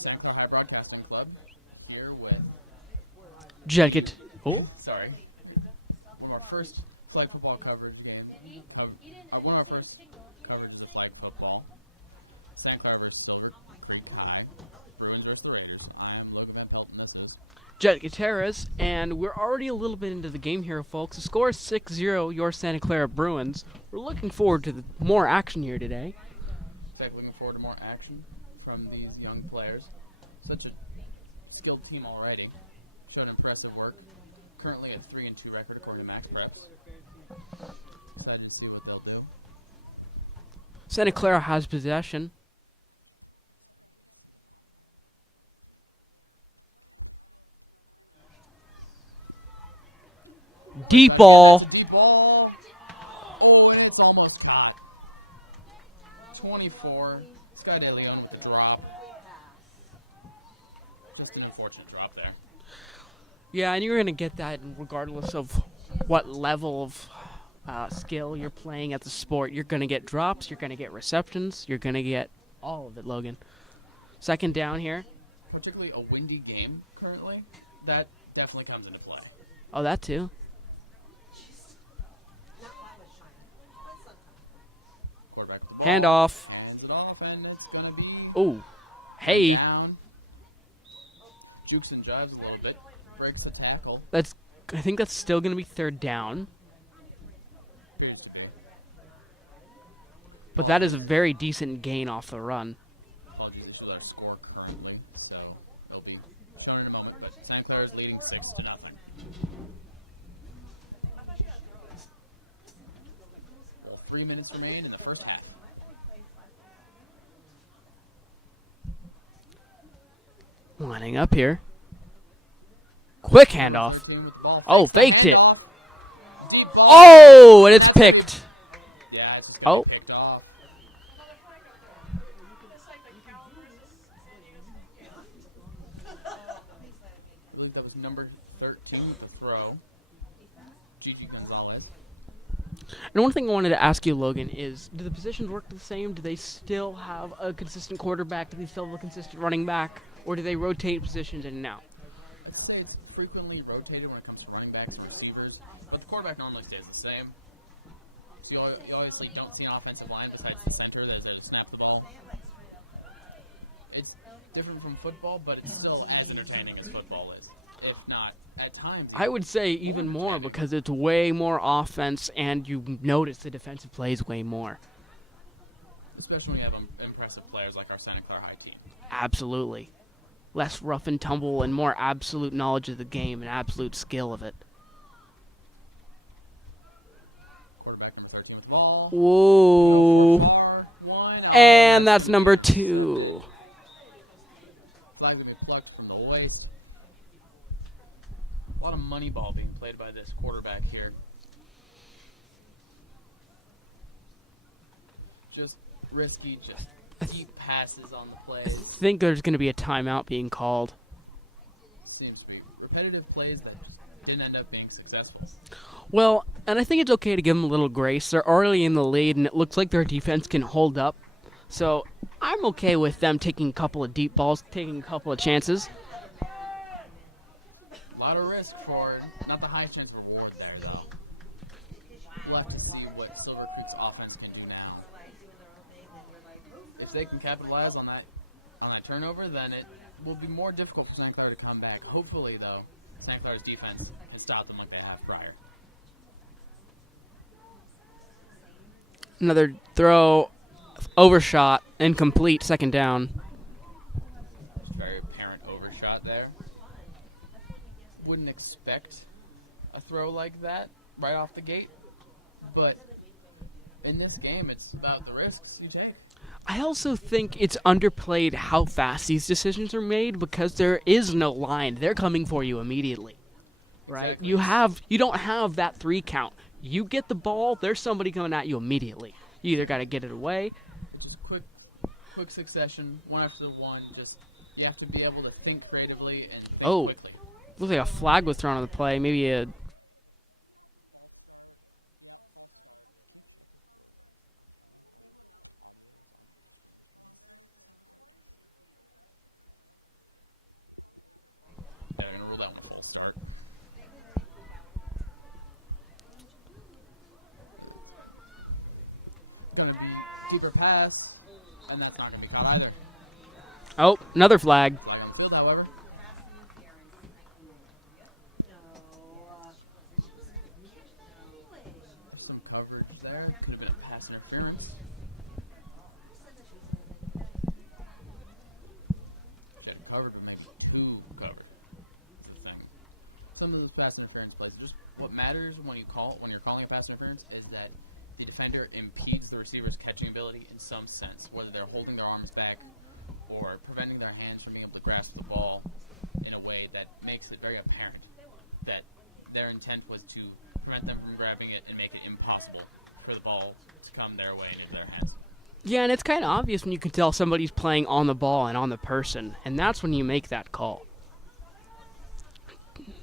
Santa Clara High Broadcasting Club here with, Jacket. Oh. sorry, one of our first flag football coverage game. One of our first coverage of flag football. Santa Clara versus Silver. High. Bruins versus the Raiders. I'm looking at helping this week. Jet Gutierrez, and we're already a little bit into the game here, folks. The score is 6-0, your Santa Clara Bruins. We're looking forward to more action here today. Looking forward to more action from these young players. Such a skilled team already. Showed impressive work. Currently a 3-2 record according to Max Preps. Try to see what they'll do. Santa Clara has possession. Deep ball. Deep ball. Oh, and it's almost caught. 24. Sky De Leon with the drop. Just an unfortunate drop there. Yeah, and you're going to get that regardless of what level of skill you're playing at the sport. You're going to get drops, you're going to get receptions, you're going to get all of it, Logan. Second down here. Particularly a windy game currently. That definitely comes into play. Oh, that too. Handoff. Hands it off, and it's going to be Oh, hey. down. Jukes and jives a little bit. Breaks the tackle. I think that's still going to be third down. But that is a very decent gain off the run. I'll give each other a score currently, so they'll be shown in a moment. But Santa Clara is leading 6-0. Well, 3 minutes remain in the first half. Lining up here. Quick handoff. Oh, faked it. Oh, and it's picked. Yeah, it's just gonna be picked off. I think that was number 13 with the throw. Gigi Gonzalez. And one thing I wanted to ask you, Logan, is do the positions work the same? Do they still have a consistent quarterback? Do they still have a consistent running back? Or do they rotate positions in and out? I'd say it's frequently rotated when it comes to running backs and receivers, but the quarterback normally stays the same. So you obviously don't see an offensive line besides the center that snaps the ball. It's different from football, but it's still as entertaining as football is. If not, at times. I would say even more because it's way more offense and you notice the defensive plays way more. Especially when you have impressive players like our Santa Clara High team. Absolutely. Less rough and tumble and more absolute knowledge of the game and absolute skill of it. Quarterback number 13 ball. Whoa. And that's number 2. Flag will get plucked from the waist. A lot of money ball being played by this quarterback here. Just risky, just deep passes on the play. I think there's going to be a timeout being called. Seems to be repetitive plays that didn't end up being successful. Well, and I think it's okay to give them a little grace. They're early in the lead, and it looks like their defense can hold up. So I'm okay with them taking a couple of deep balls, taking a couple of chances. A lot of risk for not the highest chance of reward there, though. We'll have to see what Silver Creek's offense can do now. If they can capitalize on that turnover, then it will be more difficult for Santa Clara to come back. Hopefully, though, Santa Clara's defense can stop them like they have prior. Another throw, overshot, incomplete, second down. Very apparent overshot there. Wouldn't expect a throw like that right off the gate, but in this game, it's about the risks you take. I also think it's underplayed how fast these decisions are made because there is no line. They're coming for you immediately, right? Exactly. You don't have that 3 count. You get the ball, there's somebody coming at you immediately. You either got to get it away. Just quick succession, one after the one. Just you have to be able to think creatively and think quickly. Looks like a flag was thrown on the play. Maybe a It's going to be keeper pass, and that's not going to be caught either. Oh, another flag. Flag on the field, however. There's some coverage there. Could have been a pass interference. Getting covered would make it too covered. Some of those pass interference plays, just what matters when you're calling a pass interference is that the defender impedes the receiver's catching ability in some sense, whether they're holding their arms back or preventing their hands from being able to grasp the ball in a way that makes it very apparent that their intent was to prevent them from grabbing it and make it impossible for the ball to come their way into their hands. Yeah, and it's kind of obvious when you can tell somebody's playing on the ball and on the person, and that's when you make that call.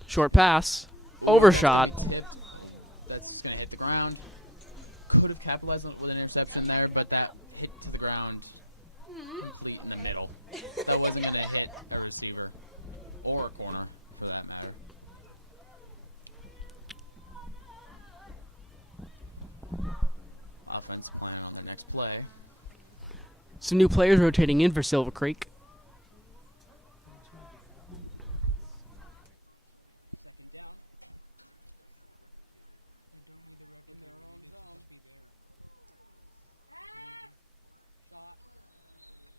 Short pass, overshot. That's going to hit the ground. Could have capitalized with an interception there, but that hit to the ground complete in the middle. That wasn't going to hit a receiver or a corner, for that matter. Offense playing on the next play. Some new players rotating in for Silver Creek.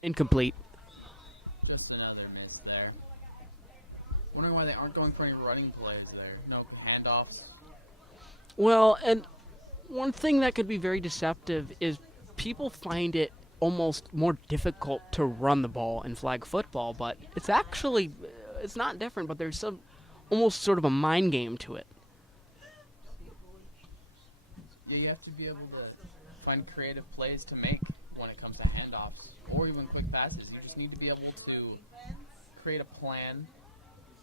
Incomplete. Just another miss there. Wondering why they aren't going for any running plays there. No handoffs. Well, and one thing that could be very deceptive is people find it almost more difficult to run the ball in flag football, but it's actually, it's not different, but there's some almost sort of a mind game to it. Yeah, you have to be able to find creative plays to make when it comes to handoffs or even quick passes. You just need to be able to create a plan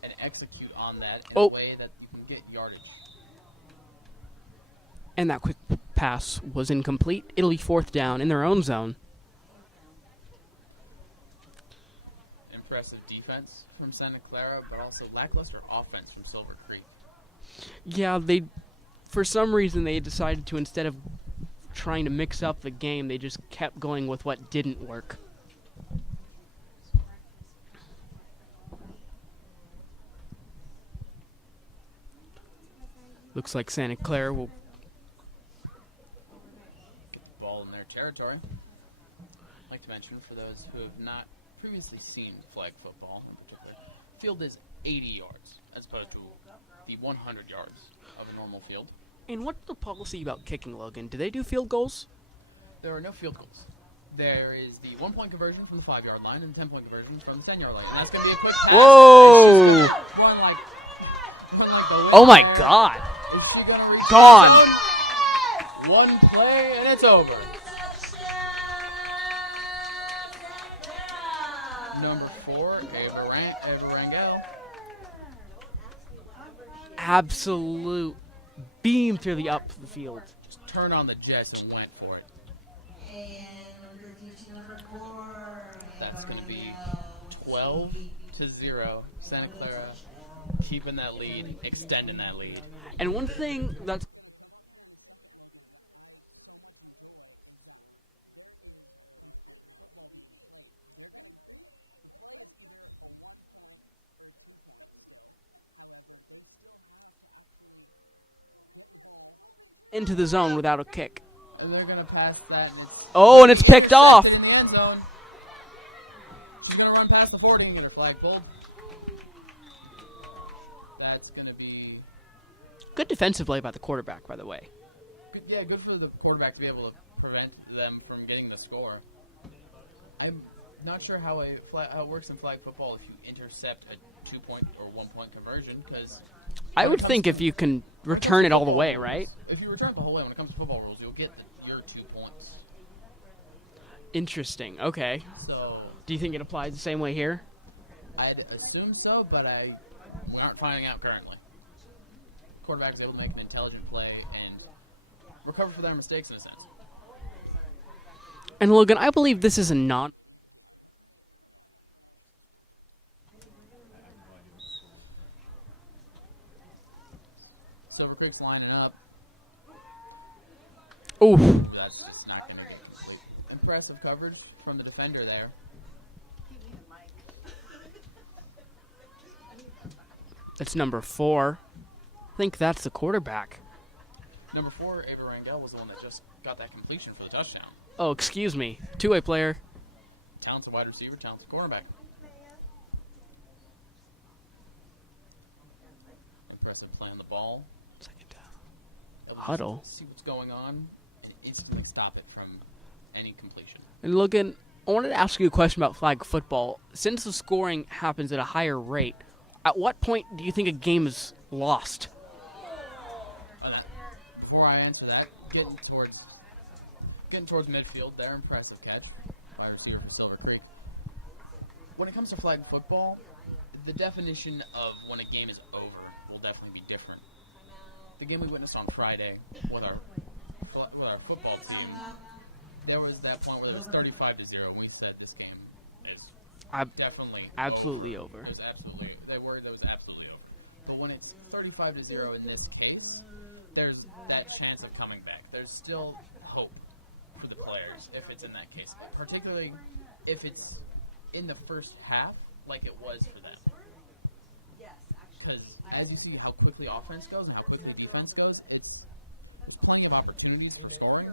and execute on that in a way that you can get yardage. And that quick pass was incomplete. It'll be fourth down in their own zone. Impressive defense from Santa Clara, but also lackluster offense from Silver Creek. Yeah, for some reason they decided to, instead of trying to mix up the game, they just kept going with what didn't work. Looks like Santa Clara will get the ball in their territory. I'd like to mention, for those who have not previously seen flag football in particular, field is 80 yards as opposed to the 100 yards of a normal field. And what's the policy about kicking, Logan? Do they do field goals? There are no field goals. There is the 1-point conversion from the 5-yard line and the 10-point conversion from the 10-yard line. And that's going to be a quick pass. Whoa! Run like the Oh my God! Gone! One play and it's over. Number 4, Ava Rangel. Absolute beam through the up the field. Just turned on the jets and went for it. That's going to be 12-0. Santa Clara keeping that lead, extending that lead. And one thing that's into the zone without a kick. And they're going to pass that. And it's picked off. In the end zone. She's going to run past the 40 with her flag pull. That's going to be good defensive play by the quarterback, by the way. Good for the quarterback to be able to prevent them from getting the score. I'm not sure how it works in flag football if you intercept a 2-point or 1-point conversion, because I would think if you can return it all the way, right? If you return it the whole way, when it comes to football rules, you'll get your 2 points. Interesting. Okay. So, do you think it applies the same way here? I'd assume so, but we aren't finding out currently. Quarterback's able to make an intelligent play and recover for their mistakes in a sense. And Logan, I believe this is a non. Silver Creek's lining up. Ooh. That's not going to impressive coverage from the defender there. That's number 4. I think that's the quarterback. Number 4, Ava Rangel, was the one that just got that completion for the touchdown. Oh, excuse me. Two-way player. Talented wide receiver, talented cornerback. Impressive play on the ball. Second down. Able to Huddle. See what's going on and instantly stop it from any completion. And Logan, I wanted to ask you a question about flag football. Since the scoring happens at a higher rate, at what point do you think a game is lost? Before I answer that, getting towards midfield there, impressive catch. Wide receiver from Silver Creek. When it comes to flag football, the definition of when a game is over will definitely be different. The game we witnessed on Friday with our football team, there was that point where it was 35-0, and we said this game is definitely absolutely over. It was absolutely, they were, it was absolutely over. But when it's 35-0 in this case, there's that chance of coming back. There's still hope for the players if it's in that case, particularly if it's in the first half like it was for them. Because as you see how quickly offense goes and how quickly defense goes, there's plenty of opportunities for scoring,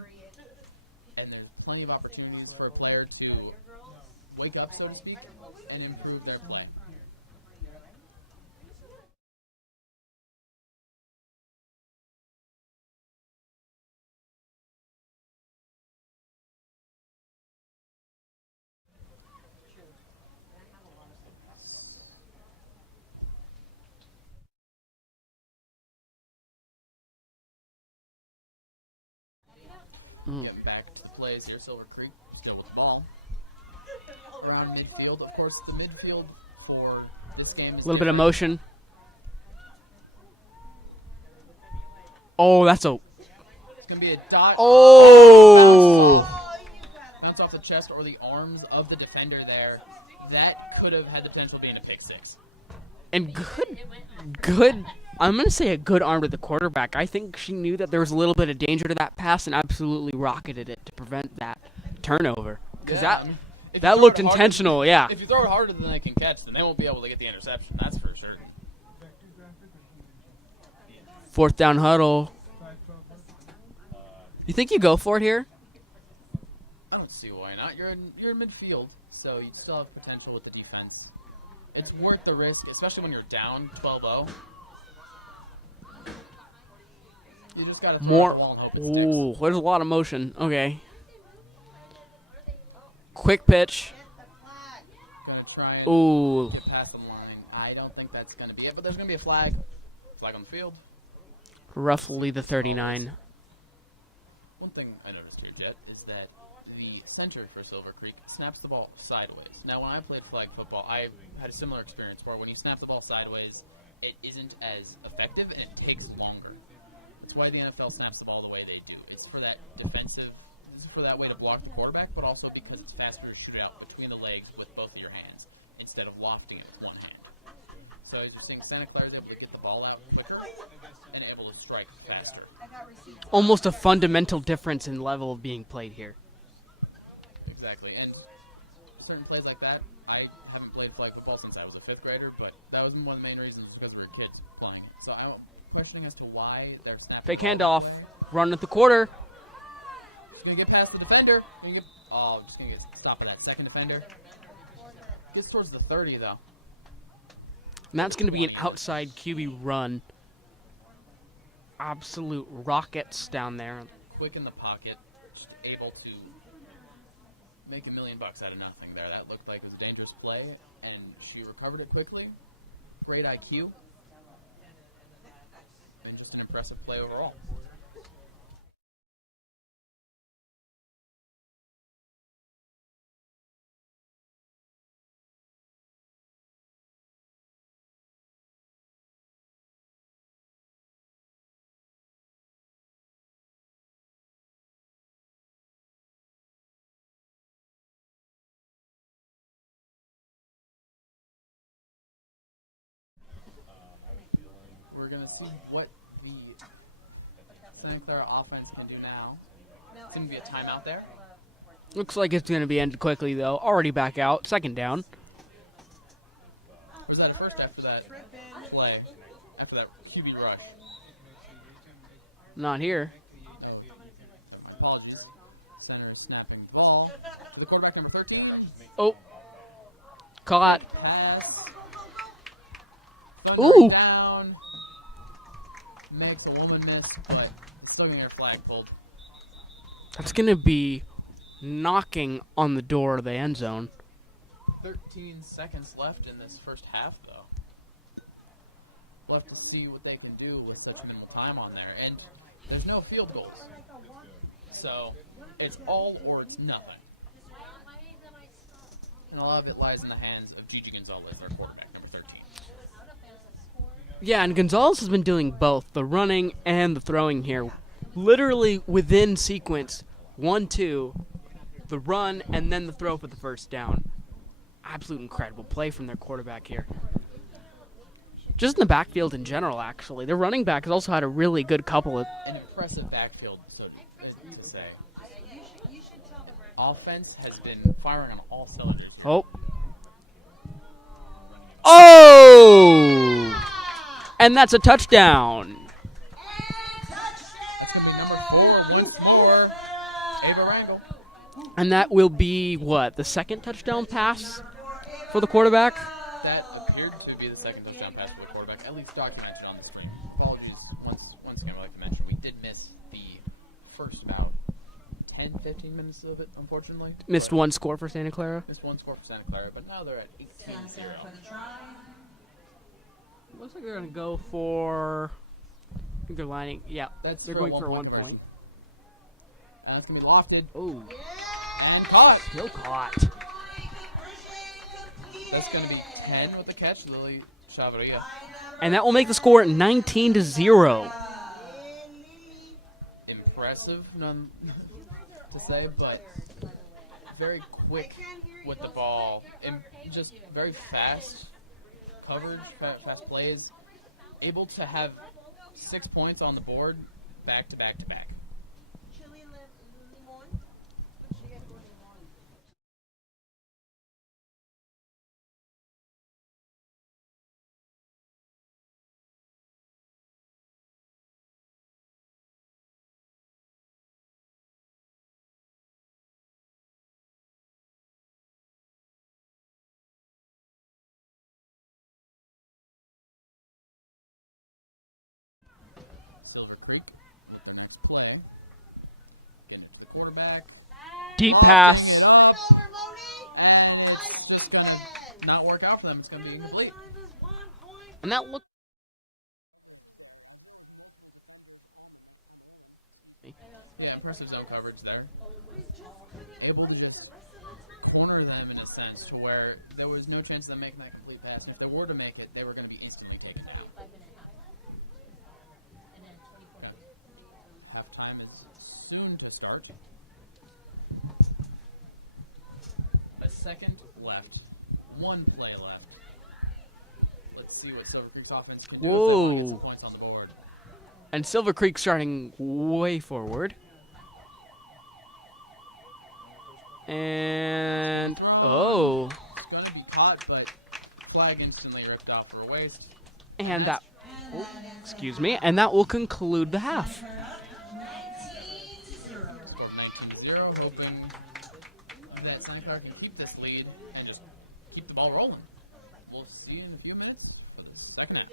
and there's plenty of opportunities for a player to wake up, so to speak, and improve their play. Getting back to the plays here, Silver Creek still with the ball. Around midfield, of course, the midfield for this game is a little bit of motion. Oh, that's a... It's going to be a dot. Oh! Bounce off the chest or the arms of the defender there. That could have had the potential of being a pick six. And good. I'm going to say a good arm to the quarterback. I think she knew that there was a little bit of danger to that pass and absolutely rocketed it to prevent that turnover. Because that looked intentional, yeah. If you throw it harder than they can catch, then they won't be able to get the interception. That's for sure. 4th down huddle. You think you go for it here? I don't see why not. You're in midfield, so you still have potential with the defense. It's worth the risk, especially when you're down 12-0. You just gotta throw the ball and hope it sticks. Ooh, there's a lot of motion. Okay. Quick pitch. Gonna try and get past the line. I don't think that's gonna be it, but there's gonna be a flag. Flag on the field. Roughly the 39. One thing I noticed here, Jet, is that the center for Silver Creek snaps the ball sideways. Now, when I played flag football, I had a similar experience where when you snap the ball sideways, it isn't as effective and it takes longer. It's why the NFL snaps the ball the way they do. It's for that defensive, it's for that way to block the quarterback, but also because it's faster to shoot out between the legs with both of your hands instead of lofting it with one hand. So as you're seeing, Santa Clara is able to get the ball out quicker and able to strike faster. Almost a fundamental difference in level of being played here. Exactly, and certain plays like that, I haven't played flag football since I was a 5th grader, but that was one of the main reasons because we were kids playing. So I'm questioning as to why they're snapping. Fake handoff, run at the quarter. Just gonna get past the defender. Just gonna get stopped by that second defender. Gets towards the 30 though. And that's going to be an outside QB run. Absolute rockets down there. Quick in the pocket, just able to make $1 million out of nothing there. That looked like it was a dangerous play, and she recovered it quickly. Great IQ. And just an impressive play overall. We're going to see what the Santa Clara offense can do now. It's going to be a timeout there. Looks like it's going to be ended quickly, though. Already back out. Second down. Was that a first after that play? After that QB rush? Not here. Apologies. Center is snapping the ball. The quarterback number 13. Oh. Caught. Pass. Ooh. Down. Make the woman miss, but still getting her flag pulled. That's going to be knocking on the door of the end zone. 13 seconds left in this first half, though. We'll have to see what they can do with such minimal time on there. And there's no field goals. So it's all or it's nothing. And a lot of it lies in the hands of Gigi Gonzalez, our quarterback, number 13. Yeah, and Gonzalez has been doing both, the running and the throwing here. Literally within sequence, 1-2, the run, and then the throw for the first down. Absolute incredible play from their quarterback here. Just in the backfield in general, actually. Their running back has also had a really good couple of... An impressive backfield, to say. Offense has been firing on all cylinders. Oh. Oh! And that's a touchdown. That's going to be number 4 once more. Ava Rangel. And that will be, what, the second touchdown pass for the quarterback? That appeared to be the second touchdown pass for the quarterback, at least documented on the screen. Apologies, once again, I'd like to mention, we did miss the first about 10, 15 minutes of it, unfortunately. Missed one score for Santa Clara. Missed one score for Santa Clara, but now they're at 18-0. Looks like they're going to go for... I think they're lining... Yeah, they're going for 1 point. That's going to be lofted. Oh. And caught. Still caught. That's going to be 10 with the catch, Lily Chavarria. And that will make the score 19-0. Impressive, none to say, but very quick with the ball. And just very fast coverage, fast plays. Able to have 6 points on the board back to back to back. Silver Creek. Play. Getting to the quarterback. Deep pass. It up, and it's just going to not work out for them. It's going to be incomplete. And that looked... Yeah, impressive zone coverage there. Able to just corner them in a sense to where there was no chance of them making that complete pass. And if they were to make it, they were going to be instantly taken down. Halftime is soon to start. A second left. 1 play left. Let's see what Silver Creek's offense can do. Whoa. Points on the board. And Silver Creek starting way forward. And... Oh. Going to be caught, but flag instantly ripped off for a waste. And that... Oh, excuse me. And that will conclude the half. Score 19-0, hoping that Santa Clara can keep this lead and just keep the ball rolling. We'll see in a few minutes for the second half.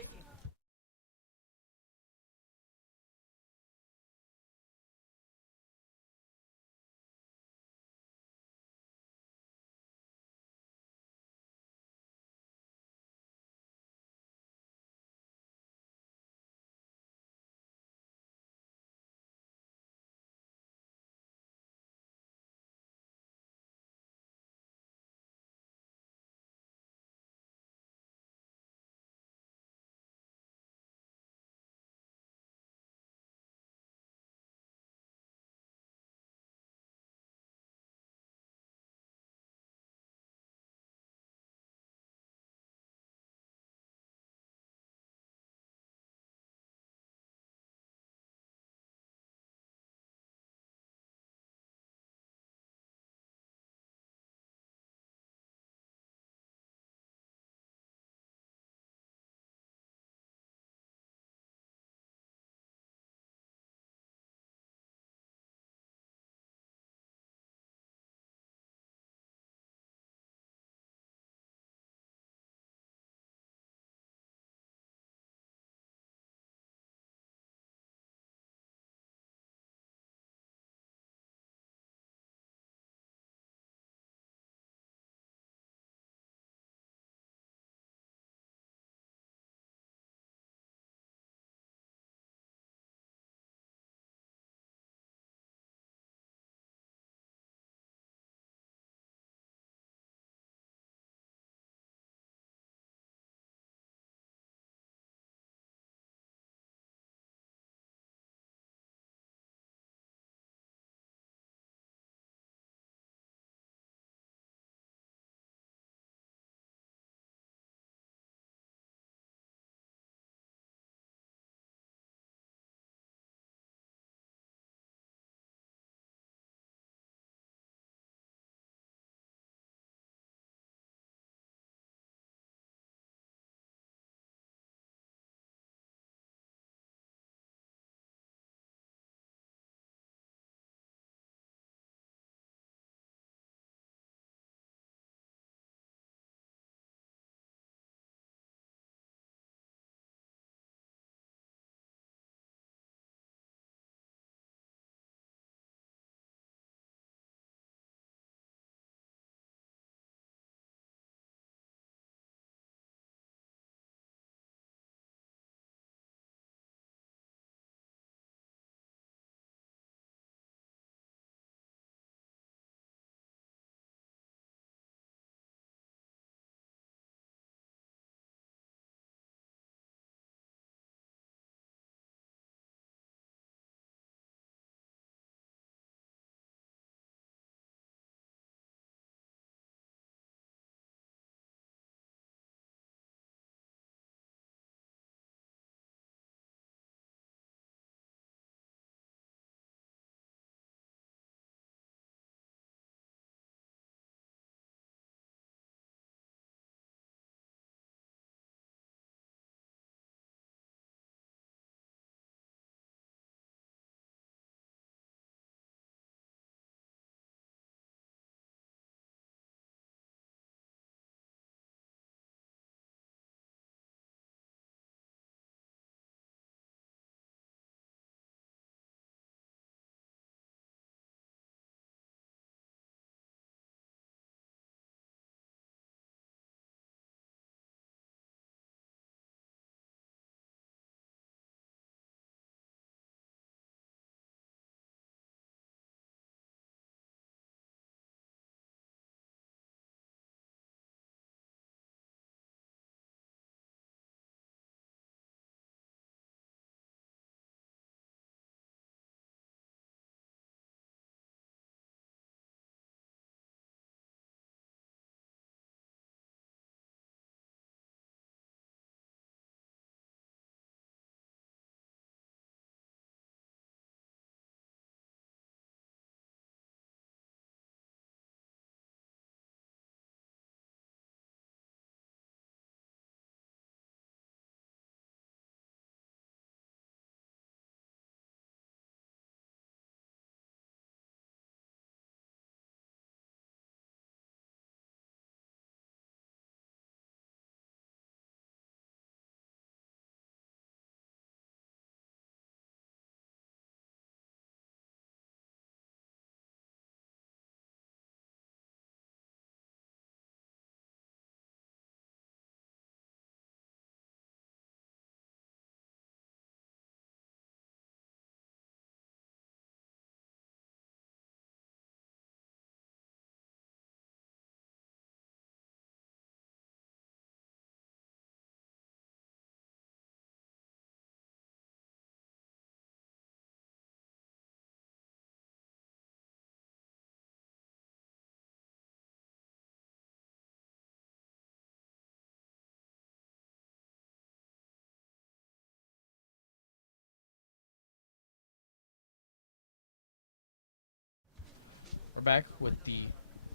We're back with the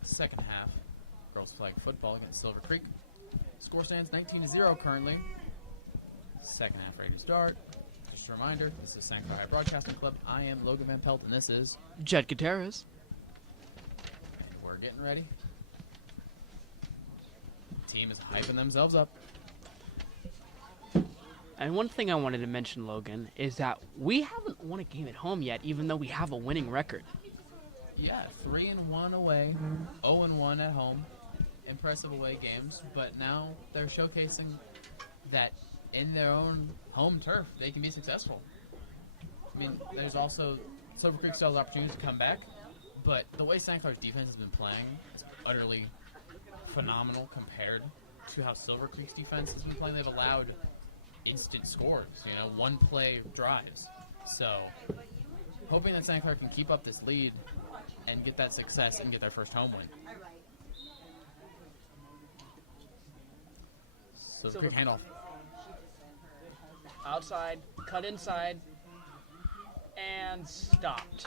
second half. Girls flag football against Silver Creek. Score stands 19-0 currently. Second half ready to start. Just a reminder, this is Santa Clara Broadcasting Club. I am Logan Van Pelt, and this is Jed Gutierrez. And we're getting ready. The team is hyping themselves up. And one thing I wanted to mention, Logan, is that we haven't won a game at home yet, even though we have a winning record. Yeah, 3-1 away, 0-1 at home. Impressive away games, but now they're showcasing that in their own home turf, they can be successful. I mean, there's also Silver Creek still has opportunities to come back, but the way St. Clair's defense has been playing is utterly phenomenal compared to how Silver Creek's defense has been playing. They've allowed instant scores, one-play drives. So, hoping that St. Clair can keep up this lead and get that success and get their first home win. So, quick handoff. Outside, cut inside, and stopped.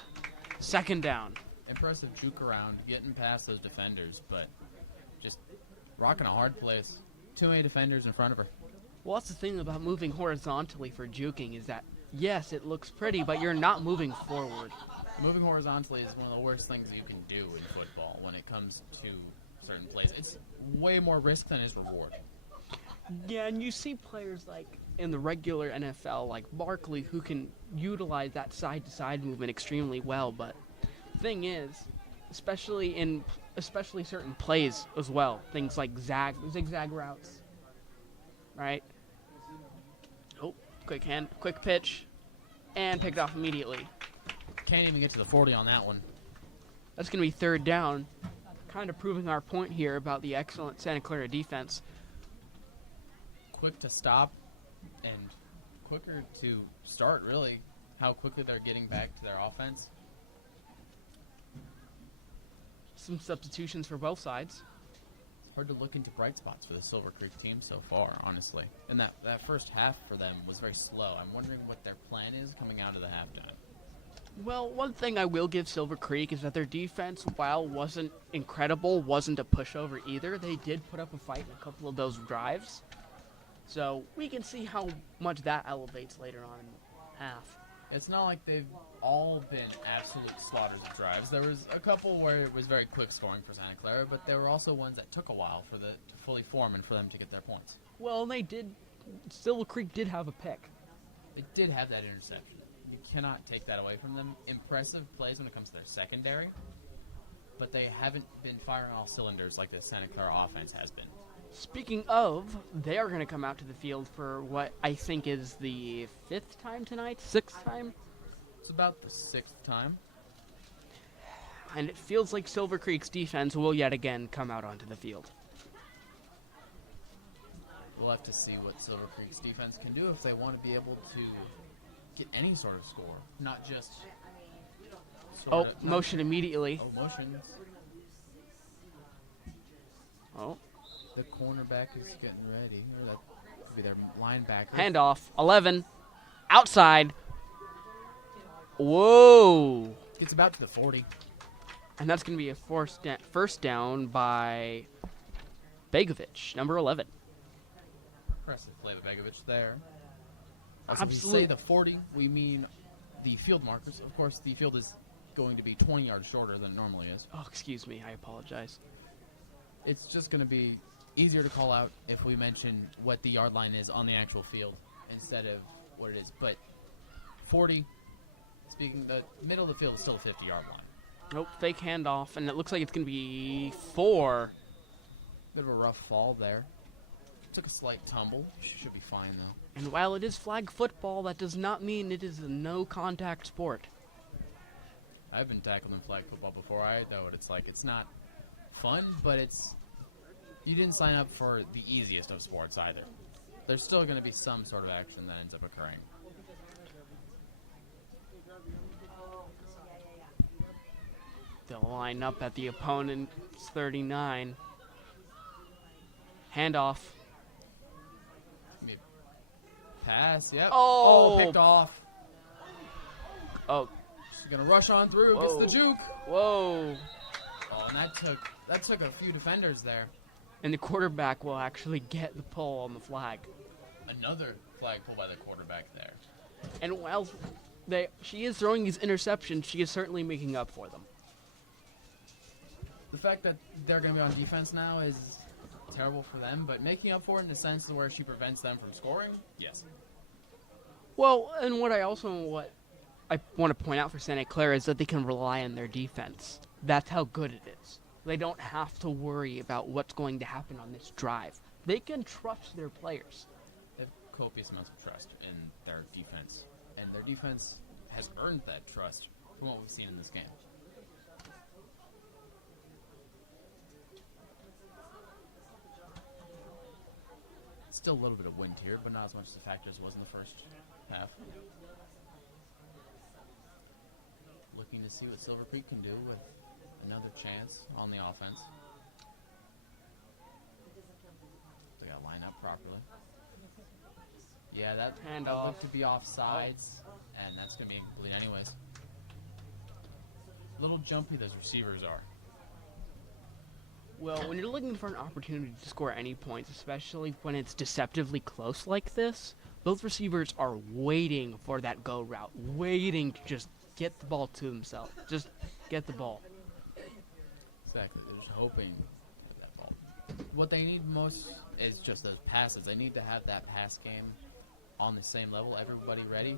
Second down. Impressive juke around, getting past those defenders, but just rocking a hard place. Too many defenders in front of her. Well, that's the thing about moving horizontally for juking is that, yes, it looks pretty, but you're not moving forward. Moving horizontally is one of the worst things you can do in football when it comes to certain plays. It's way more risk than is reward. Yeah, and you see players like in the regular NFL, like Barkley, who can utilize that side-to-side movement extremely well. But the thing is, especially certain plays as well, things like zigzag routes, right? Oh, quick pitch, and picked off immediately. Can't even get to the 40 on that one. That's going to be third down, kind of proving our point here about the excellent Santa Clara defense. Quick to stop and quicker to start, really, how quickly they're getting back to their offense. Some substitutions for both sides. It's hard to look into bright spots for the Silver Creek team so far, honestly. And that first half for them was very slow. I'm wondering what their plan is coming out of the halftime. Well, one thing I will give Silver Creek is that their defense, while wasn't incredible, wasn't a pushover either. They did put up a fight in a couple of those drives. So we can see how much that elevates later on in the half. It's not like they've all been absolute slaughters of drives. There was a couple where it was very quick scoring for Santa Clara, but there were also ones that took a while to fully form and for them to get their points. Well, Silver Creek did have a pick. They did have that interception. You cannot take that away from them. Impressive plays when it comes to their secondary, but they haven't been firing all cylinders like the Santa Clara offense has been. Speaking of, they are going to come out to the field for what I think is the fifth time tonight? Sixth time? It's about the sixth time. And it feels like Silver Creek's defense will yet again come out onto the field. We'll have to see what Silver Creek's defense can do if they want to be able to get any sort of score, not just... Motion immediately. Oh, motions. Oh. The cornerback is getting ready. Or that could be their linebacker. Handoff. 11. Outside. Whoa. It's about to the 40. And that's going to be a first down by Begovic, number 11. Impressive play by Begovic there. Absolutely. When we say the 40, we mean the field markers. Of course, the field is going to be 20 yards shorter than it normally is. Oh, excuse me. I apologize. It's just going to be easier to call out if we mention what the yard line is on the actual field instead of what it is. But 40, speaking, the middle of the field is still a 50-yard line. Nope, fake handoff, and it looks like it's going to be 4. Bit of a rough fall there. Took a slight tumble. Should be fine, though. And while it is flag football, that does not mean it is a no-contact sport. I've been tackled in flag football before. I know what it's like. It's not fun, but you didn't sign up for the easiest of sports either. There's still going to be some sort of action that ends up occurring. They'll line up at the opponent's 39. Handoff. Pass, yep. Oh, picked off. Oh. She's going to rush on through. Whoa. Gets the juke. Whoa. Oh, and that took a few defenders there. And the quarterback will actually get the pull on the flag. Another flag pull by the quarterback there. And while she is throwing these interceptions, she is certainly making up for them. The fact that they're going to be on defense now is terrible for them, but making up for it in the sense where she prevents them from scoring, yes. Well, and what I want to point out for Santa Clara is that they can rely on their defense. That's how good it is. They don't have to worry about what's going to happen on this drive. They can trust their players. They have copious amounts of trust in their defense, and their defense has earned that trust from what we've seen in this game. Still a little bit of wind here, but not as much as the factors was in the first half. Looking to see what Silver Creek can do with another chance on the offense. They got to line up properly. Yeah, that handoff looked to be offsides, and that's going to be incomplete anyways. Little jumpy those receivers are. Well, when you're looking for an opportunity to score any points, especially when it's deceptively close like this, both receivers are waiting for that go route, waiting to just get the ball to themselves. Just get the ball. Exactly. They're just hoping for that ball. What they need most is just those passes. They need to have that pass game on the same level, everybody ready.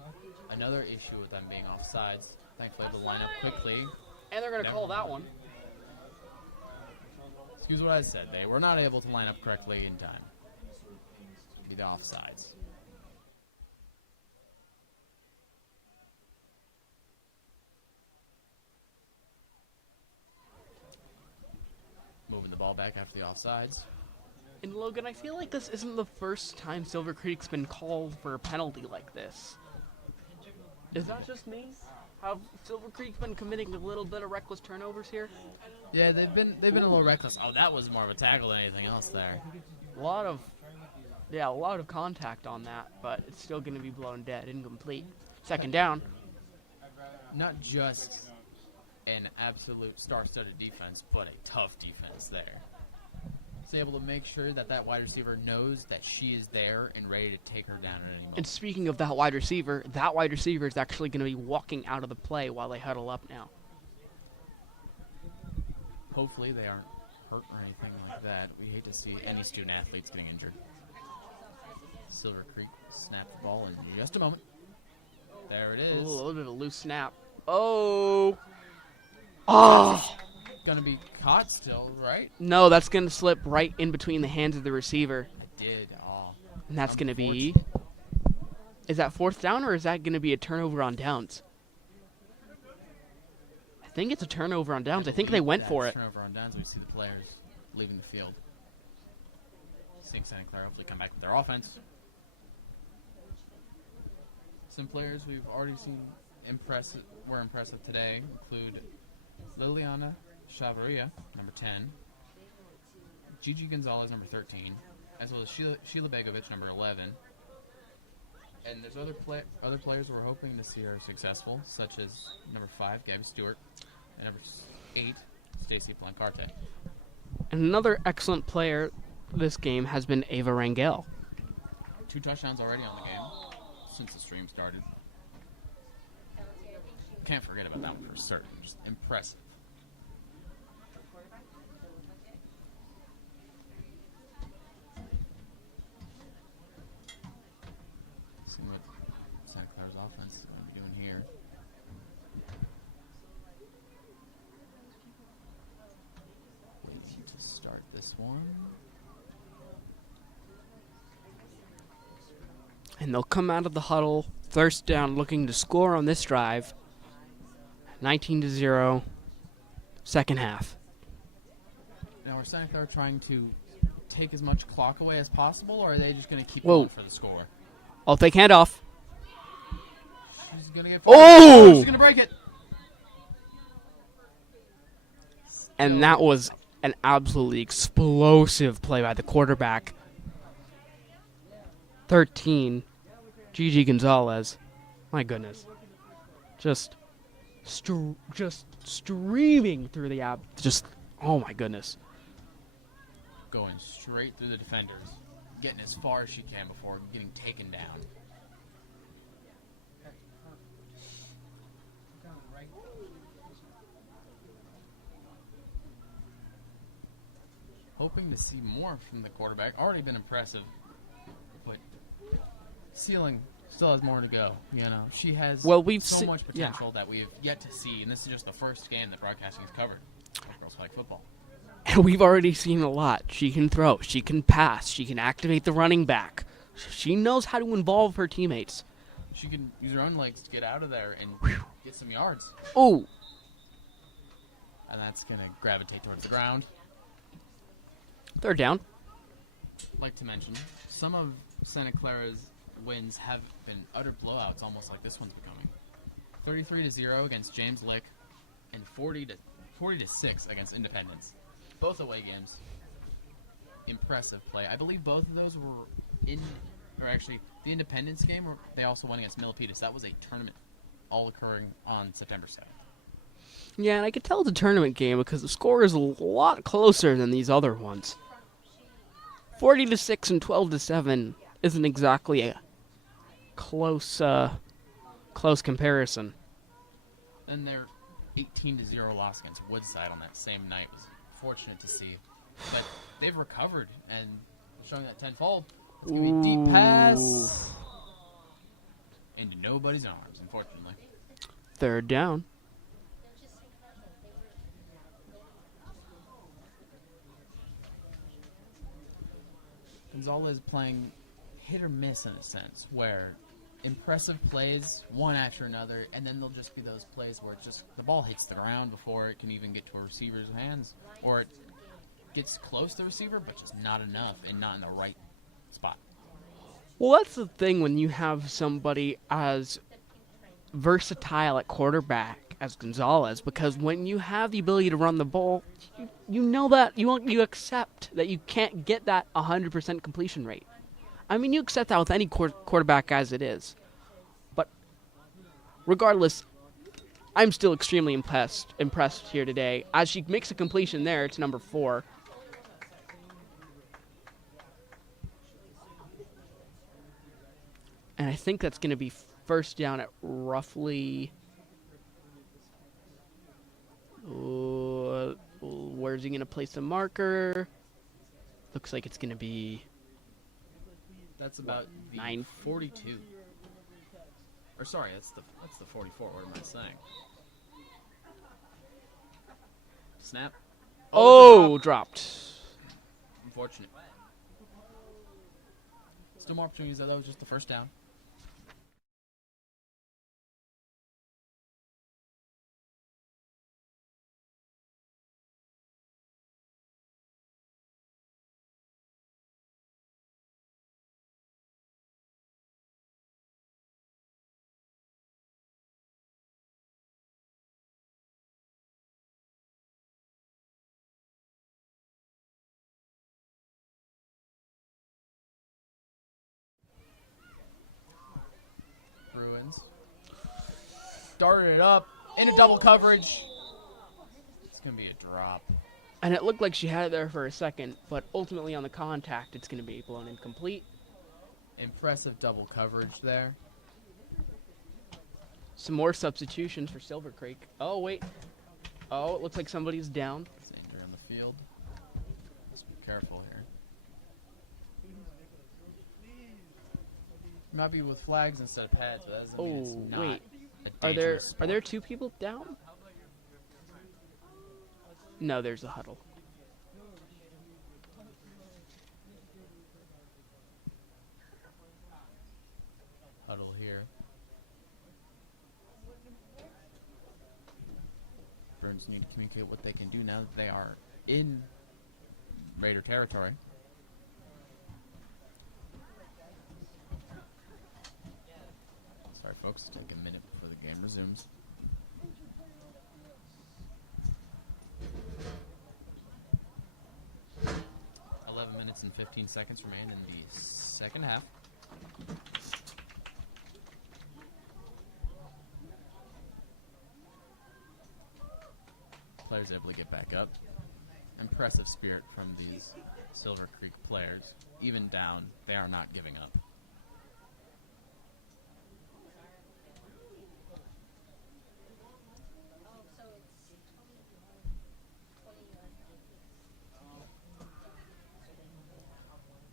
Another issue with them being offsides. Thankfully, they'll line up quickly. And they're going to call that one. Excuse what I said. They were not able to line up correctly in time. Be the offsides. Moving the ball back after the offsides. And Logan, I feel like this isn't the first time Silver Creek's been called for a penalty like this. Is that just me? Have Silver Creek been committing a little bit of reckless turnovers here? Yeah, they've been a little reckless. Oh, that was more of a tackle than anything else there. A lot of contact on that, but it's still going to be blown dead, incomplete. Second down. Not just an absolute star-studded defense, but a tough defense there. So able to make sure that wide receiver knows that she is there and ready to take her down at any moment. And speaking of that wide receiver is actually going to be walking out of the play while they huddle up now. Hopefully they aren't hurt or anything like that. We hate to see any student athletes getting injured. Silver Creek snapped the ball in just a moment. There it is. Ooh, a little bit of a loose snap. Oh! Oh! Gonna be caught still, right? No, that's going to slip right in between the hands of the receiver. I did. Oh. And that's going to be... Is that fourth down, or is that going to be a turnover on downs? I think it's a turnover on downs. I think they went for it. Turnover on downs. We see the players leaving the field. Seeing Santa Clara hopefully come back with their offense. Some players we've already seen were impressive today include Liliana Chavarria, number 10, Gigi Gonzalez, number 13, as well as Sheila Begovic, number 11. And there's other players we're hoping to see are successful, such as number 5, Gabby Stewart, and number 8, Stacy Plancarte. And another excellent player this game has been Ava Rangel. 2 touchdowns already on the game since the stream started. Can't forget about that one for certain. Just impressive. See what Santa Clara's offense is going to be doing here. Waiting to start this one. And they'll come out of the huddle, thirst down, looking to score on this drive. 19-0, second half. Now, are Santa Clara trying to take as much clock away as possible, or are they just going to keep going for the score? I'll take handoff. She's going to get... Oh! She's going to break it! And that was an absolutely explosive play by the quarterback. 13, Gigi Gonzalez. My goodness. Just streaming through the app. Just Oh my goodness. Going straight through the defenders, getting as far as she can before getting taken down. Hoping to see more from the quarterback. Already been impressive, but ceiling still has more to go. You know, she has so much potential that we have yet to see, and this is just the first game that broadcasting has covered of girls flag football. And we've already seen a lot. She can throw, she can pass, she can activate the running back. She knows how to involve her teammates. She can use her own legs to get out of there and get some yards. Oh! And that's going to gravitate towards the ground. Third down. I'd like to mention, some of Santa Clara's wins have been utter blowouts, almost like this one's becoming. 33-0 against James Lick, and 40-6 against Independence. Both away games. Impressive play. I believe both of those were the Independence game, or they also won against Milpitas. That was a tournament, all occurring on September 7th. Yeah, and I could tell it's a tournament game because the score is a lot closer than these other ones. 40-6 and 12-7 isn't exactly a close comparison. And their 18-0 loss against Woodside on that same night was fortunate to see. But they've recovered and showing that tenfold. It's going to be a deep pass into nobody's arms, unfortunately. Third down. Gonzalez playing hit or miss in a sense, where impressive plays, one after another, and then there'll just be those plays where it's just the ball hits the ground before it can even get to a receiver's hands, or it gets close to the receiver, but just not enough and not in the right spot. Well, that's the thing when you have somebody as versatile at quarterback as Gonzalez, because when you have the ability to run the ball, you know that you accept that you can't get that 100% completion rate. I mean, you accept that with any quarterback as it is. But regardless, I'm still extremely impressed here today. As she makes a completion there, it's number 4. And I think that's going to be first down at roughly... where's he going to place the marker? Looks like it's going to be... That's about the 9:42. Or sorry, that's the 44. What am I saying? Snap. Oh, dropped. Unfortunate. Still more opportunities. That was just the first down. Started it up into double coverage. It's going to be a drop. And it looked like she had it there for a second, but ultimately on the contact, it's going to be blown incomplete. Impressive double coverage there. Some more substitutions for Silver Creek. Oh, wait. Oh, it looks like somebody's down. Injury on the field. Let's be careful here. Might be with flags instead of pads, but that doesn't mean it's not. Wait. Are there 2 people down? No, there's a huddle. Huddle here. Burns need to communicate what they can do now that they are in Raider territory. Sorry, folks. Take a minute before the game resumes. Minutes and 15 seconds remain in the second half. Players able to get back up. impressive spirit from these Silver Creek players. Even down, they are not giving up.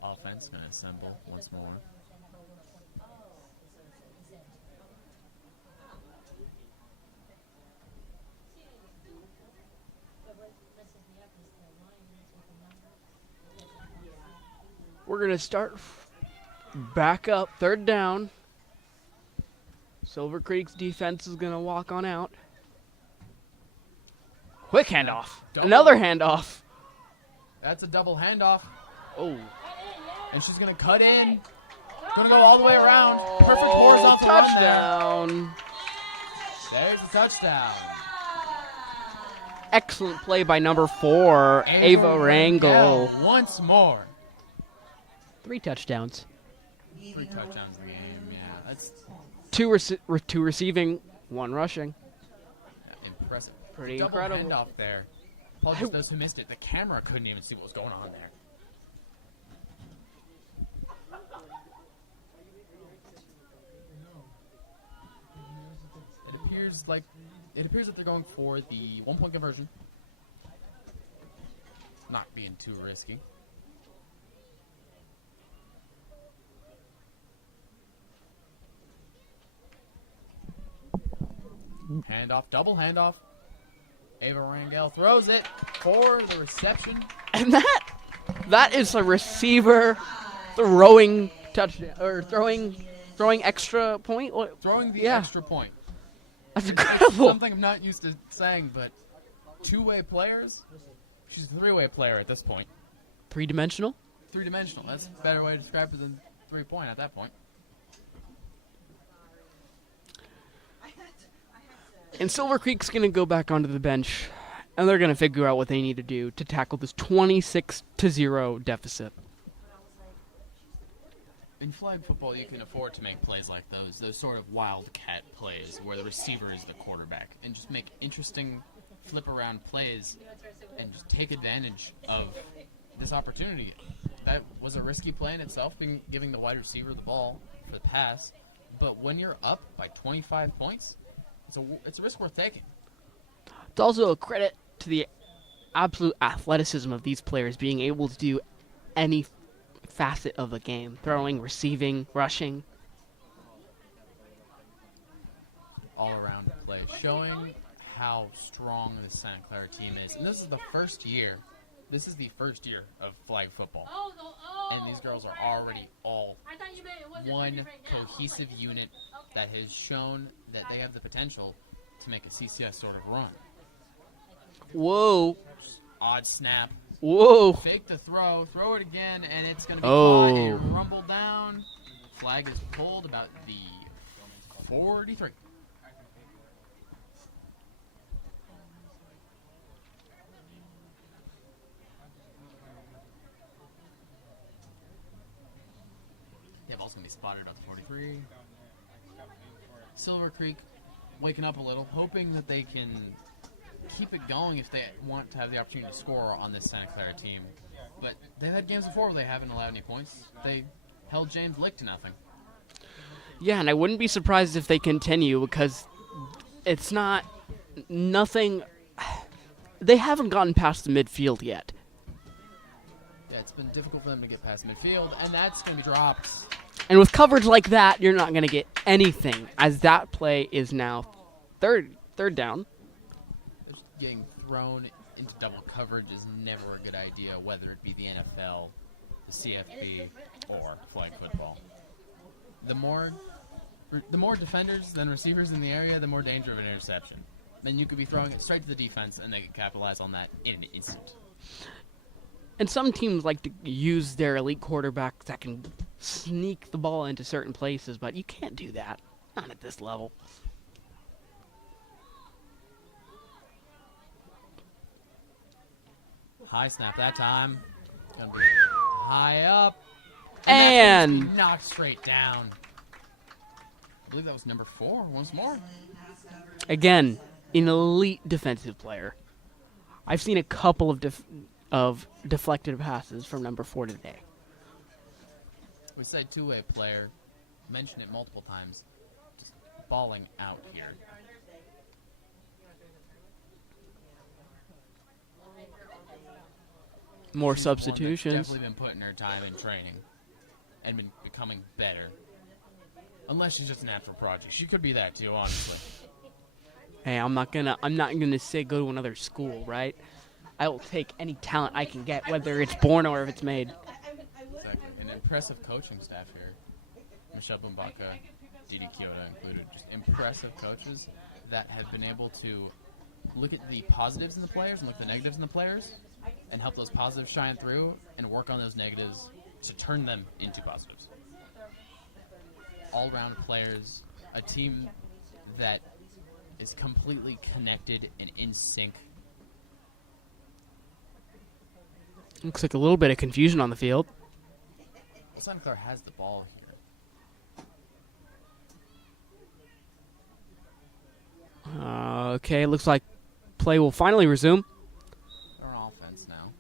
Offense going to assemble once more. We're going to start back up, third down. Silver Creek's defense is going to walk on out. Quick handoff. Another handoff. That's a double handoff. Oh. And she's going to cut in. Going to go all the way around. Perfect horizontal run there. Touchdown. There's the touchdown. Excellent play by number 4, Ava Rangel. Once more. 3 touchdowns. 3 touchdowns in the game, yeah. That's 2 receiving, 1 rushing. impressive. Pretty Double incredible. handoff there. Apologies to those who missed it. The camera couldn't even see what was going on there. It appears that they're going for the 1-point conversion. Not being too risky. Handoff, double handoff. Ava Rangel throws it for the reception. And that is a receiver throwing touchdown or throwing extra point. Throwing the Yeah. extra point. That's It's incredible. something I'm not used to saying, but 2-way players, she's a 3-way player at this point. 3-dimensional. 3-dimensional. That's a better way to describe it than 3-point at that point. And Silver Creek's going to go back onto the bench, and they're going to figure out what they need to do to tackle this 26-0 deficit. In flag football, you can afford to make plays like those sort of wildcat plays where the receiver is the quarterback, and just make interesting flip-around plays and just take advantage of this opportunity. That was a risky play in itself, giving the wide receiver the ball for the pass, but when you're up by 25 points, it's a risk worth taking. It's also a credit to the absolute athleticism of these players being able to do any facet of the game. Throwing, receiving, rushing. All-around play, showing how strong the Santa Clara team is. And this is the first year. This is the first year of flag football. And these girls are already all one cohesive unit that has shown that they have the potential to make a CCS sort of run. Whoa. Odd snap. Whoa. Fake the throw it again, and it's going to be caught and rumble down. Flag is pulled about the 43. Yeah, ball's going to be spotted at the 43. Silver Creek waking up a little, hoping that they can keep it going if they want to have the opportunity to score on this Santa Clara team. But they've had games before where they haven't allowed any points. They held James Lick to nothing. Yeah, and I wouldn't be surprised if they continue because it's nothing. They haven't gotten past the midfield yet. Yeah, it's been difficult for them to get past midfield, and that's going to be dropped. And with coverage like that, you're not going to get anything, as that play is now third down. Getting thrown into double coverage is never a good idea, whether it be the NFL, the CFB, or flag football. The more defenders than receivers in the area, the more danger of an interception. Then you could be throwing it straight to the defense, and they could capitalize on that in an instant. And some teams like to use their elite quarterbacks that can sneak the ball into certain places, but you can't do that. Not at this level. High snap that time. Gonna be high up. And knocked straight down. I believe that was number 4 once more. again, an elite defensive player. I've seen a couple of of deflected passes from number 4 today. We said two-way player. Mentioned it multiple times. Just balling out here. More She's the one that's substitutions. definitely been putting her time in training and been becoming better. Unless she's just a natural project. She could be that too, honestly. Hey, I'm not gonna say go to another school, right? I will take any talent I can get, whether it's born or if it's made. Exactly. An impressive coaching staff here. Michelle Bumbaka, Didi Kyoto included. Just impressive coaches that have been able to look at the positives in the players and look at the negatives in the players and help those positives shine through and work on those negatives to turn them into positives. All-round players, a team that is completely connected and in sync. Looks like a little bit of confusion on the field. Santa Clara has the ball here. Okay, looks like play will finally resume. They're on offense now.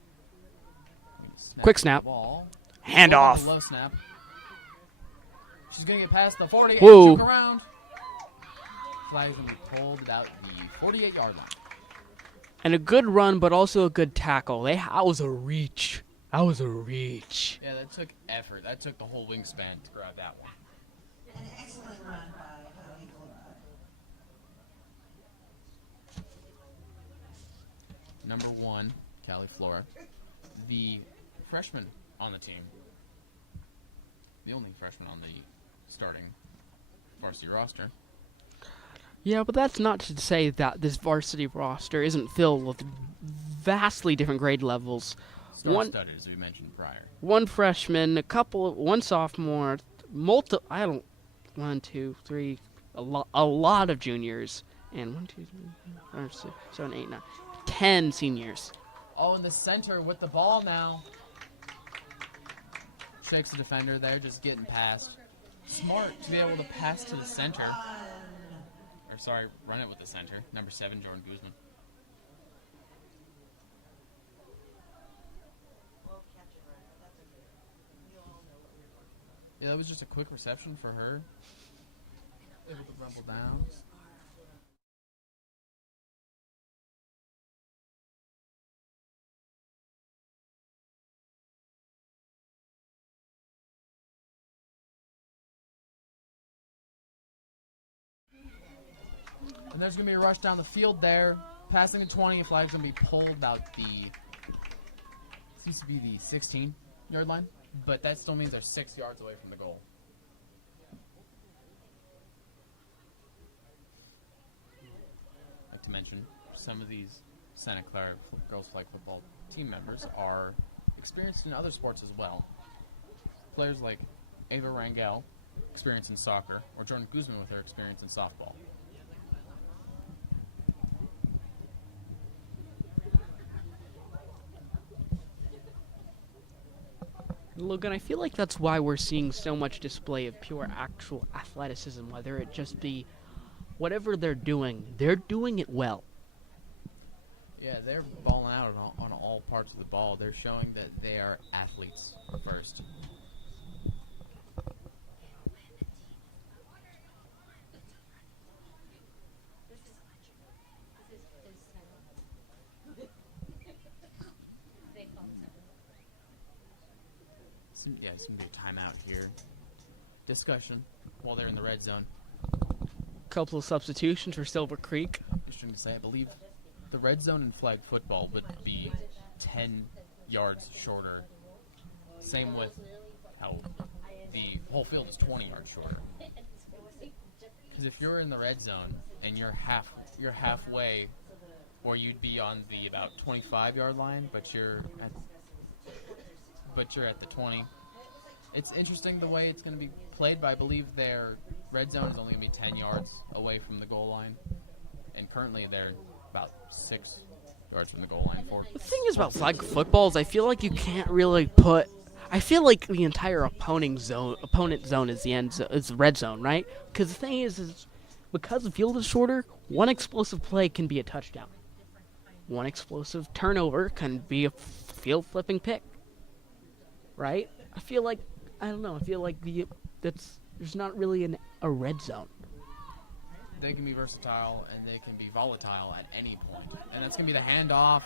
Quick snap. Ball. Handoff. Low snap. She's going to get past the 40 Whoa. and juke around. Flag's going to be pulled about the 48-yard line. And a good run, but also a good tackle. That was a reach. That was a reach. Yeah, that took effort. That took the whole wingspan to grab that one. An excellent run by Clara. Number 1, Callie Flora. The freshman on the team. The only freshman on the starting varsity roster. Yeah, but that's not to say that this varsity roster isn't filled with vastly different grade levels. Star-studded, as we mentioned prior. One freshman, one sophomore, a lot of juniors, and 1, 2, 3, 4, 5, 6, 7, 8, 9, 10 seniors. Oh, in the center with the ball now. Shakes the defender there, just getting past. Smart to be able to pass to the center. Run it with the center. Number 7, Jordan Guzman. Yeah, that was just a quick reception for her. Able to rumble down. And there's going to be a rush down the field there. Passing the 20, a flag's going to be pulled about seems to be the 16-yard line. But that still means they're 6 yards away from the goal. I'd like to mention, some of these Santa Clara girls flag football team members are experienced in other sports as well. Players like Ava Rangel, experienced in soccer, or Jordan Guzman with her experience in softball. Logan, I feel like that's why we're seeing so much display of pure actual athleticism, whether it just be whatever they're doing it well. Yeah, they're balling out on all parts of the ball. They're showing that they are athletes first. Yeah, it's going to be a timeout here. Discussion while they're in the red zone. Couple of substitutions for Silver Creek. Interesting to say, I believe the red zone in flag football would be 10 yards shorter. Same with how the whole field is 20 yards shorter. Because if you're in the red zone and you're halfway, or you'd be on the about 25-yard line, but you're at the 20. It's interesting the way it's going to be played, but I believe their red zone is only going to be 10 yards away from the goal line. And currently they're about 6 yards from the goal line. The thing is about flag football is I feel like you can't really put... I feel like the entire opponent zone is the red zone, right? Because the thing is because the field is shorter, one explosive play can be a touchdown. One explosive turnover can be a field flipping pick, right? I feel like there's not really a red zone. They can be versatile and they can be volatile at any point. And that's going to be the handoff.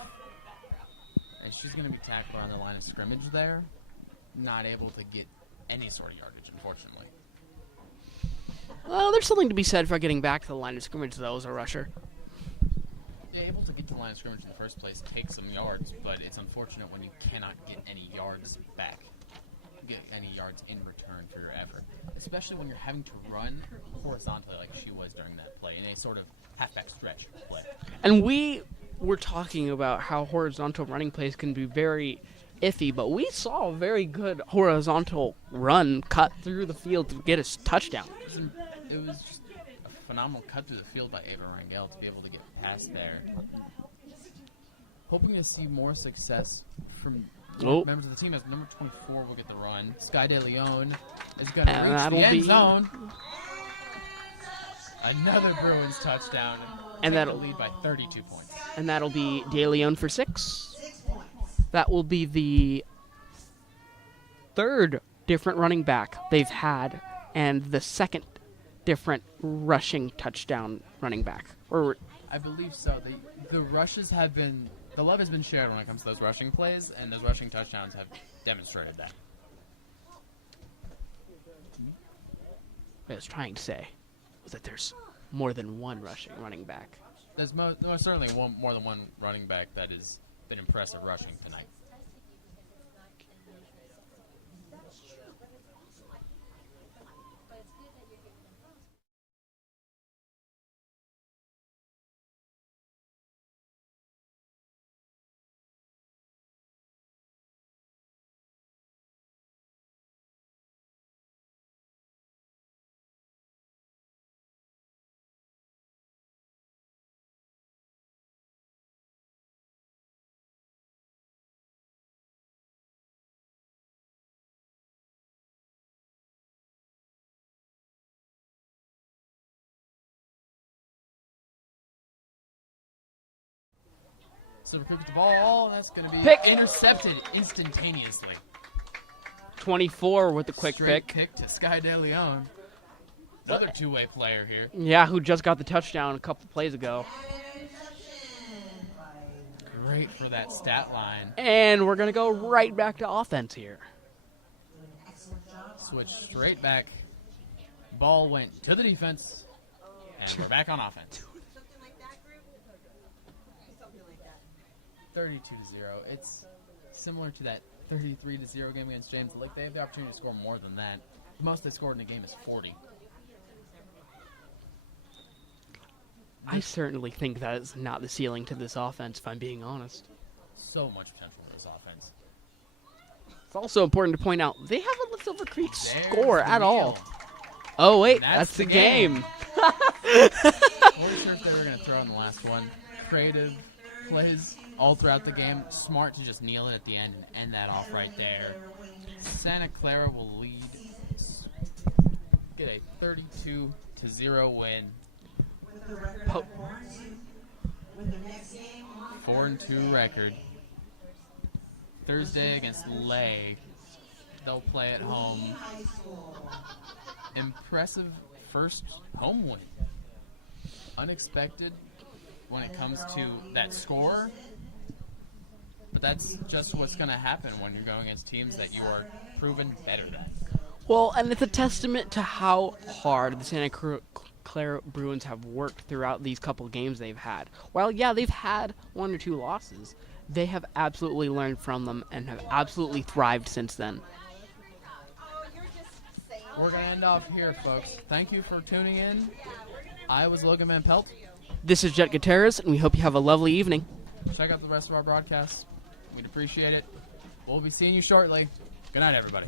And she's going to be tackled on the line of scrimmage there. Not able to get any sort of yardage, unfortunately. Well, there's something to be said for getting back to the line of scrimmage, though, as a rusher. Yeah, able to get to the line of scrimmage in the first place takes some yards, but it's unfortunate when you cannot get any yards back. Get any yards in return for your effort. Especially when you're having to run horizontally like she was during that play, in a sort of halfback stretch play. And we were talking about how horizontal running plays can be very iffy, but we saw a very good horizontal run cut through the field to get a touchdown. It was just a phenomenal cut through the field by Ava Rangel to be able to get past there. Hoping to see more success from members of the team as number 24 will get the run. Sky De Leon is going to reach the end zone. Another Bruins touchdown. And that'll lead by 32 points. And that'll be De Leon for 6. That will be the third different running back they've had, and the second different rushing touchdown running back. I believe so. The rushes have been... The love has been shared when it comes to those rushing plays, and those rushing touchdowns have demonstrated that. What I was trying to say was that there's more than one rushing running back. There's most certainly more than one running back that has been impressive rushing tonight. Silver Creek with the ball, that's going to be intercepted instantaneously. 24 with the quick Straight pick to Sky De Leon. Another two-way player here. Yeah, who just got the touchdown a couple plays ago. Great for that stat line. And we're going to go right back to offense here. Switch straight back. Ball went to the defense. And we're back on offense. 32-0. It's similar to that 33-0 game against James Lake. They have the opportunity to score more than that. The most they scored in a game is 40. I certainly think that is not the ceiling to this offense, if I'm being honest. So much potential in this offense. It's also important to point out they haven't let Silver Creek There's score the at wheel. all. Oh, wait, And that's the game. Wasn't sure if they were going to throw in the last one. Creative plays all throughout the game. Smart to just kneel it at the end and end that off right there. Santa Clara will lead. Get a 32-0 win. 4-2 record. Thursday against Lay. They'll play at home. Impressive first home win. Unexpected when it comes to that score. But that's just what's going to happen when you're going against teams that you are proven better than. Well, and it's a testament to how hard the Santa Clara Bruins have worked throughout these couple games they've had. While, yeah, they've had 1 or 2 losses, they have absolutely learned from them and have absolutely thrived since then. We're going to end off here, folks. Thank you for tuning in. I was Logan Van Pelt. This is Jet Gutierrez, and we hope you have a lovely evening. Check out the rest of our broadcasts. We'd appreciate it. We'll be seeing you shortly. Good night, everybody.